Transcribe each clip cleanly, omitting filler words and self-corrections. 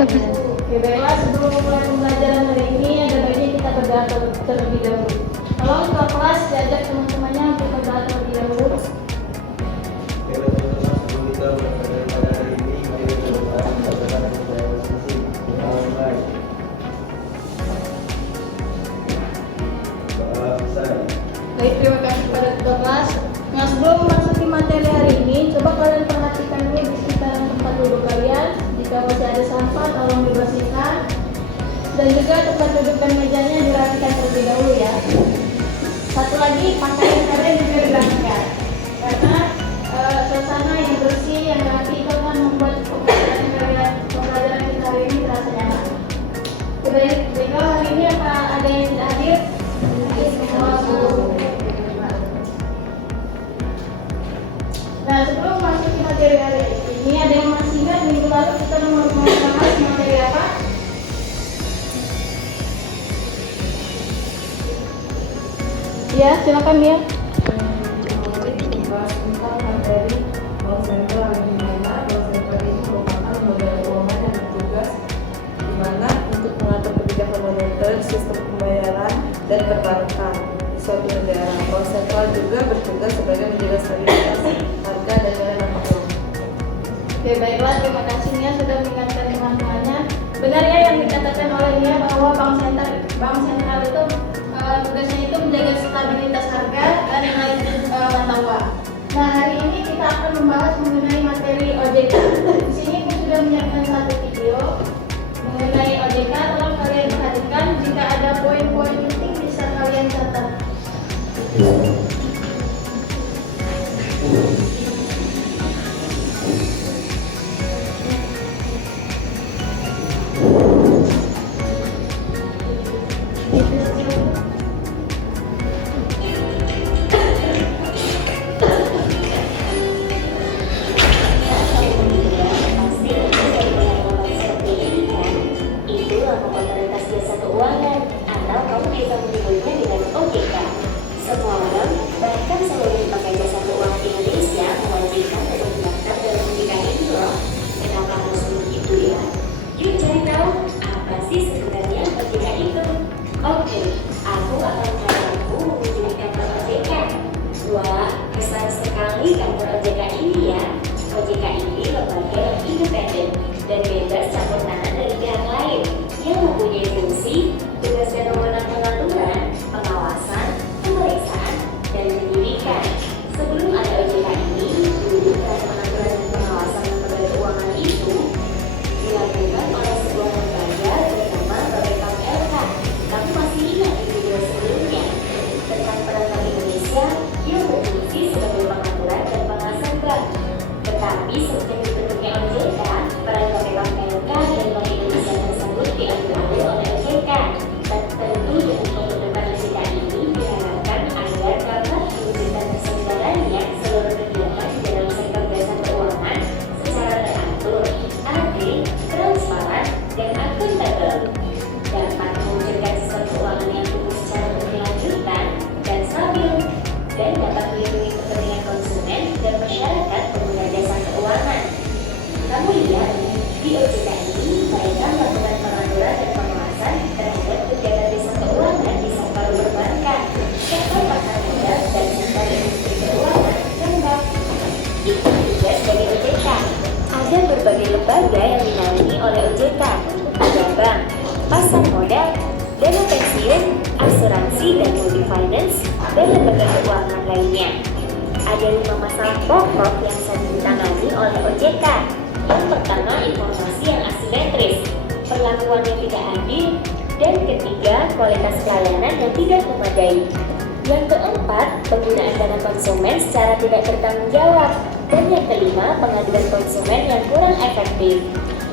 Oke, baiklah, sebelum mulai pembelajaran hari ini ada baiknya kita berdoa terlebih dahulu. Tolong ketua kelas diajak teman-temannya untuk berdoa terlebih dahulu. Sebelum kita berbicara pada hari ini, mari kita berdoa kepada masing-masing. Doa besar. Baik, terima kasih kepada ketua kelas. Nah, sebelum memasuki materi hari ini, coba kalian perhatikan dulu di sekitaran tempat duduk kalian. Jika masih ada sampah, tolong dibersihkan. Dan juga tempat duduk dan mejanya dirapikan terlebih dahulu ya. Satu lagi, pakaian kalian juga dirapikan. Karena suasana yang bersih, yang rapi itu akan membuat pembelajaran kita hari ini terasa nyaman. Baiklah, hari ini apa ada yang tidak hadir? Nah, sebelum masuk ke materi hari ini, ada yang masih ingat minggu lalu kita membahas materi apa? Ya, silakan dia. Membahas tentang materi bank sentral yang dimana bank sentral ini merupakan lembaga keuangan yang bertugas di mana untuk mengatur kebijakan moneter, sistem pembayaran, dan perbankan di suatu negara. Bank sentral juga bertugas sebagai menjaga stabilitas harga dan nilai mata uang. Oke, baiklah, terima kasih Nia sudah mengingatkan teman-temannya. Benar ya yang dikatakan oleh Nia bahwa bank sentral itu tugasnya itu menjaga stabilitas harga dan nilai mata uang. Nah, hari ini kita akan membahas mengenai materi OJK. Di sini aku sudah menyiapkan satu video mengenai OJK. Tolong kalian perhatikan, jika ada poin-poin penting bisa kalian catat. dan bebas campur tangan dari pihak lain yang mempunyai fungsi, tugas dan wewenang pengaturan, pengawasan, pemeriksaan, dan penyidikan. Sebelum ada OJK ini, dulu peran pengaturan dan pengawasan lembaga keuangan itu dilakukan oleh sebuah lembaga bernama BPKPLK. Kamu masih ingat di video sebelumnya tentang peran Bank Indonesia yang berfungsi sebagai pengaturan dan pengawasan bank. Tetapi sejak dibentuknya OJK, peran BPKPLK dan Bank Indonesia tersebut diambil alih oleh OJK. Dan tentu dengan pembentukan OJK ini diharapkan agar dapat diwujudkan terselenggaranya seluruh kegiatan di dalam sektor jasa keuangan secara teratur, adil, transparan, dan akuntabel, dapat mewujudkan sistem keuangan yang tumbuh secara berkelanjutan dan stabil, dan dapat melindungi kepentingan konsumen dan masyarakat pengguna jasa keuangan. Kamu lihat, di OJK ini mereka melakukan pengaturan dan pengawasan terhadap kegiatan jasa keuangan di sektor perbankan, sektor pasar modal, dan sektor industri keuangan dan bank. Itu tugas dari OJK. Ada berbagai lembaga yang dinaungi oleh OJK. Ada bank, pasar modal, dana pensiun, asuransi, dan multi-finance, dan lembaga keuangan lainnya. Ada 5 masalah pokok yang sering ditangani oleh OJK. Yang pertama, informasi yang asimetris, perlakuan yang tidak adil, dan ketiga, kualitas pelayanan yang tidak memadai. Yang keempat, penggunaan dana konsumen secara tidak bertanggung jawab. Dan yang kelima, pengaduan konsumen yang kurang efektif.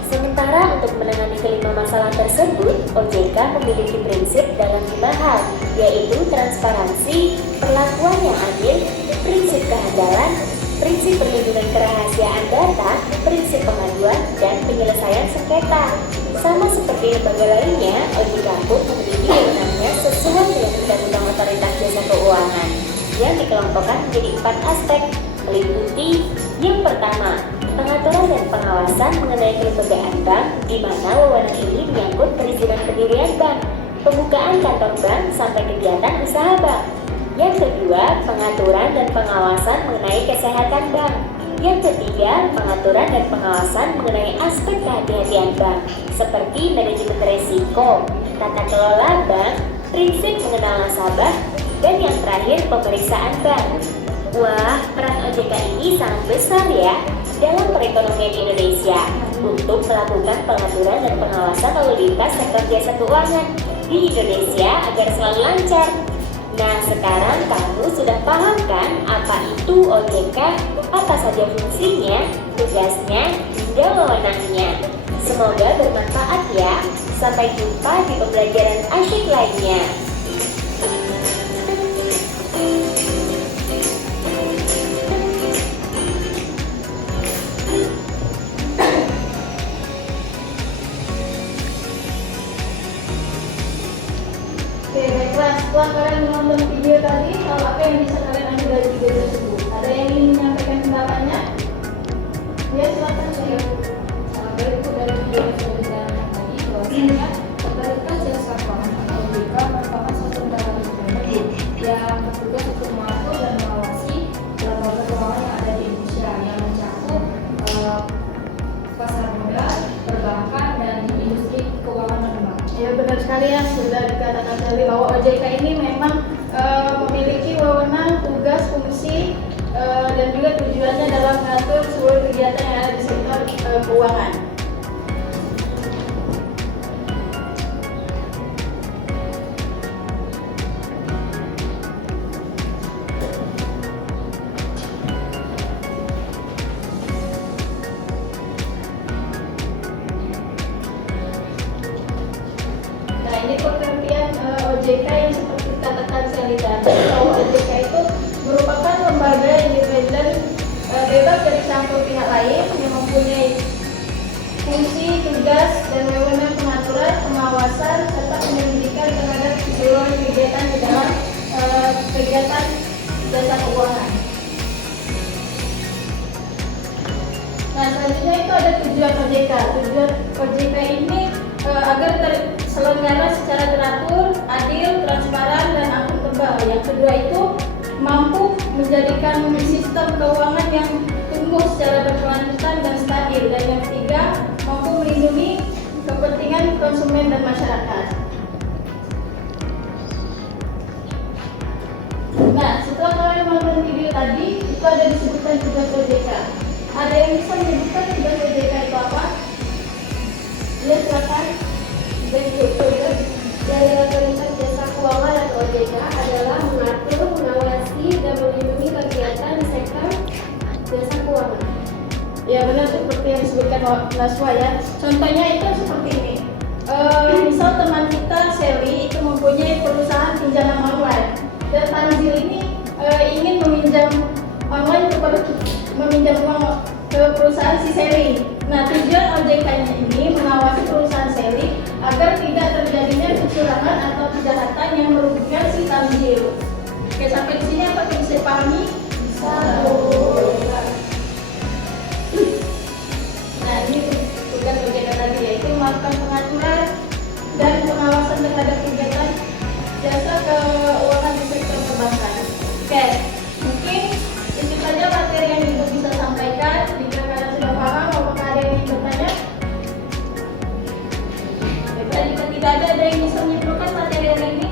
Sementara untuk menangani kelima masalah tersebut, OJK memiliki prinsip dalam 5 hal, yaitu transparansi, perlakuan yang adil, prinsip kehandalan, prinsip perlindungan kerahasiaan data, prinsip pengaduan, dan penyelesaian sengketa. Sama seperti lembaga lainnya, OJK pun memiliki wewenangnya sesuai dengan Undang-Undang Otoritas Jasa Keuangan yang dikelompokkan menjadi 4 aspek, meliputi yang pertama, pengaturan dan pengawasan mengenai kelembagaan bank di di mana wewenang ini menyangkut perizinan pendirian bank, pembukaan kantor bank, sampai kegiatan usaha bank. Yang kedua, pengaturan dan pengawasan mengenai kesehatan bank. Yang ketiga, pengaturan dan pengawasan mengenai aspek kehati-hatian bank, seperti manajemen risiko, tata kelola bank, prinsip mengenal nasabah, dan yang terakhir, pemeriksaan bank. Wah, peran OJK ini sangat besar ya dalam perekonomian Indonesia untuk melakukan pengaturan dan pengawasan lalu lintas sektor jasa keuangan di Indonesia agar selalu lancar. Nah, sekarang kamu sudah paham kan apa itu OJK, apa saja fungsinya, tugasnya, hingga wewenangnya. Semoga bermanfaat ya. Sampai jumpa di pembelajaran asyik lainnya. Oke, baiklah. Setelah kalian menonton video tadi, hal apa yang bisa kalian ambil dari video tersebut? Ada yang ingin menyampaikan pendapatnya? Ya, silakan saya. Berikut dari video yang sudah ditayangkan tadi bahwasanya otoritas jasa keuangan atau OJK merupakan suatu lembaga independen yang bertugas untuk mengatur dan mengawasi lembaga keuangan yang ada di Indonesia yang mencakup pasar modal, perbankan, dan industri keuangan non-bank. Ya, benar sekali ya, sudah dikatakan tadi bahwa OJK ini memang memiliki wewenang, tugas, fungsi, dan juga tujuannya dalam mengatur seluruh kegiatan yang ada di sektor keuangan. Nah, ini pengertian OJK yang seperti katakan Sally tadi, bahwa OJK itu merupakan lembaga independen bebas dari campur pihak lain yang mempunyai fungsi, tugas, dan wewenang pengaturan, pengawasan, serta penyelidikan terhadap seluruh kegiatan di dalam kegiatan jasa keuangan. Nah, selanjutnya itu ada tujuan OJK. Tujuan OJK ini agar terselenggara secara teratur, adil, transparan, dan akuntabel. Yang kedua itu mampu menjadikan sistem keuangan yang tumbuh secara berkelanjutan dan stabil. Dan yang ketiga, mampu melindungi kepentingan konsumen dan masyarakat. Nah, setelah kalian menonton video tadi, itu ada disebutkan tugas OJK. Ada yang bisa menyebutkan tugas OJK itu apa? Ya, silakan. Dari otoritas jasa keuangan atau OJK adalah mengatur, mengawasi, dan melindungi kegiatan di sektor jasa keuangan. Ya, benar seperti yang disebutkan Naswa ya. Contohnya itu seperti ini. Misal teman kita Sally itu mempunyai perusahaan pinjaman online, dan Tanzil ini ingin meminjam online meminjam uang ke perusahaan si Sally. Nah, tujuan OJK-nya ini mengawasi perusahaan Sally agar tidak terjadinya kecurangan atau kejahatan yang merugikan si Tanzil. Oke, sampai di sini apa yang bisa dipahami? Bisa. Nah, ini tugas OJK tadi, yaitu melakukan pengaturan dan pengawasan terhadap kegiatan jasa keuangan di sektor perbankan. Oke, mungkin itu saja materi yang Ibu bisa sampaikan. Jika kalian sudah paham, apakah ada yang ingin bertanya? Jika tidak ada yang bisa menyimpulkan materi hari ini,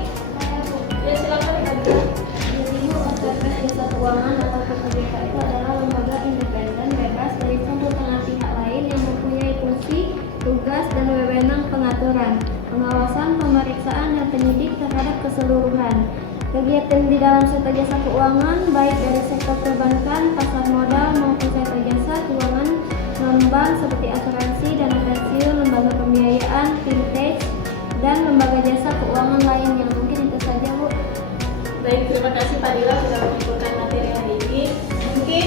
ya silakan Kak. Jadi, otoritas jasa keuangan atau OJK itu adalah lembaga independen bebas dari campur tangan pihak lain yang mempunyai fungsi, tugas, dan wewenang pengaturan, pengawasan, pemeriksaan, dan penyidik terhadap keseluruhan kegiatan di dalam sektor jasa keuangan, baik dari sektor perbankan, pasar modal, maupun sektor jasa keuangan non-bank seperti asuransi, dana pensiun, lembaga pembiayaan, fintech, dan lembaga jasa keuangan lainnya. Mungkin itu saja, Bu. Baik, terima kasih Pak Dila sudah menyimpulkan materi hari ini. Mungkin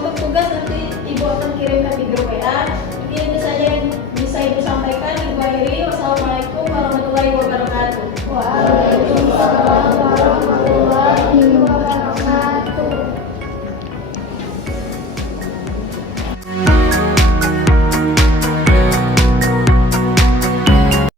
untuk tugas nanti Ibu akan kirimkan di grup WA. Mungkin itu saja yang bisa Ibu sampaikan. Ibu akhiri.